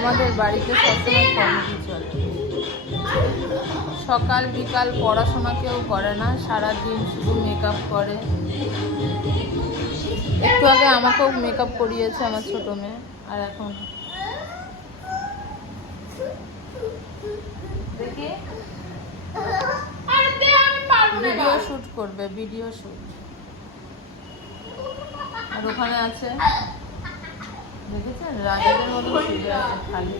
আমাদের বাড়িতে সবসময় কমেডি চলে। সকাল বিকাল পড়াশোনা কেউ করে না, সারাদিন শুধু মেকআপ করে। একটু আগে আমাকেও মেকআপ করিয়েছে আমার ছোট মেয়ে। আর এখন দেখি ভিডিও শুট করবে, ভিডিও শুট। আর ওখানে আছে, দেখেছেন, রাজাদের মতো শুয়ে আছে খালি।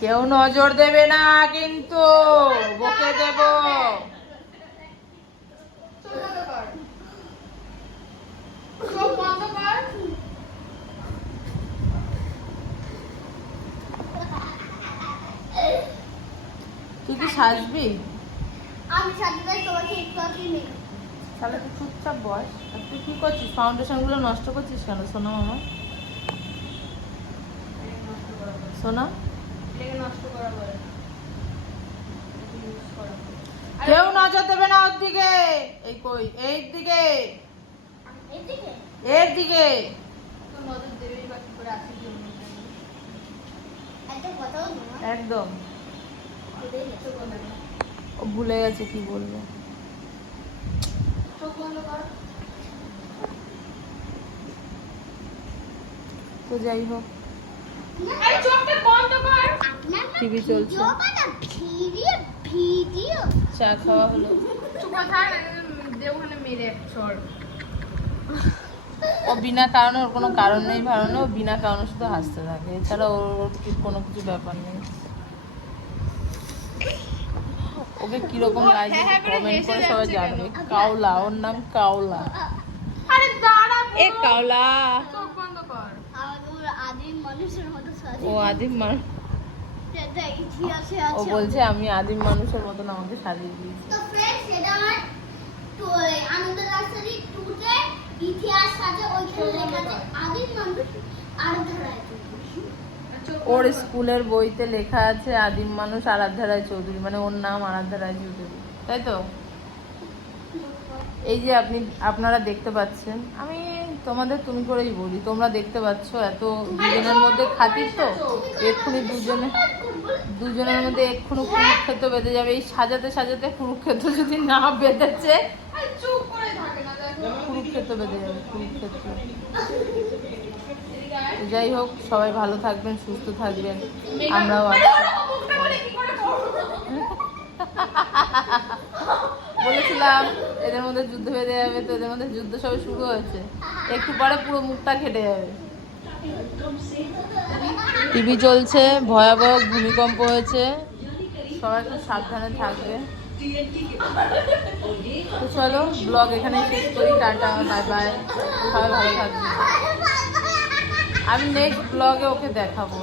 কেউ নজর দেবে না কিন্তু, বকে দেব। তুই কি সাজবি? আমি সাজবে তোমাকে একটু নেই। তাহলে তুই চুপচাপ বস। আর তুই কি করছিস? ফাউন্ডেশন গুলো নষ্ট করছিস কেন সোনা মামা? সোনা, কেউ নজর দেবে না ওর দিকে। এই কই, এই দিকে, এর দিকে। একদম ও ভুলে গেছে কি বলবো। তো যাই হোক, টিভি চলছে, চা খাওয়া হলো। ও বিনা কারণে, ওর কোনো কারণ নেই ভারণে, ও বিনা কারণে শুধু হাসতে থাকে, এছাড়া ওর কোনো কিছু ব্যাপার নেই। ওকে কিরকম লাগে কমেন্ট করে সবাই জানবে। কাওলা, ওর নাম কাওলা। এ কাওলা, ও আদিম মানুষ। ও বলছে আমি আদিম মানুষের মতন আমাকে সাজিয়ে দিয়েছি। ওর স্কুলের বইতে লেখা আছে আদিম মানুষ আরাধ্যা রায় চৌধুরী, মানে ওর নাম আরাধ্যা রায় চৌধুরী, তাই তো? এই যে আপনারা দেখতে পাচ্ছেন, আমি তোমাদের তুমি করেই বলি, তোমরা দেখতে পাচ্ছ, এত দুজনের মধ্যে খাতির তো এক্ষুনি দুজনের মধ্যে এক্ষুনি কুরুক্ষেত্র বেঁধে যাবে। এই সাজাতে সাজাতে কুরুক্ষেত্র যদি না বেঁধেছে, কুরুক্ষেত্র বেঁধে যাবে, কুরুক্ষেত্র। যাই হোক, সবাই ভালো থাকবেন, সুস্থ থাকবেন, আমরাও আছি। বলেছিলাম এদের মধ্যে যুদ্ধ বেঁধে যাবে, তো এদের মধ্যে যুদ্ধ সবে শুরু হয়েছে, একটু পরে পুরো মুখটা কেটে যাবে। টিভি চলছে, ভয়াবহ ভূমিকম্প হয়েছে, সবাই খুব সাবধানে থাকবে। তো চলো, ব্লগ এখানে শেষ করি। টাটা, বাই বাই, সবাই ভালো থাকবে। আমি নেক্সট ব্লগে ওকে দেখাবো।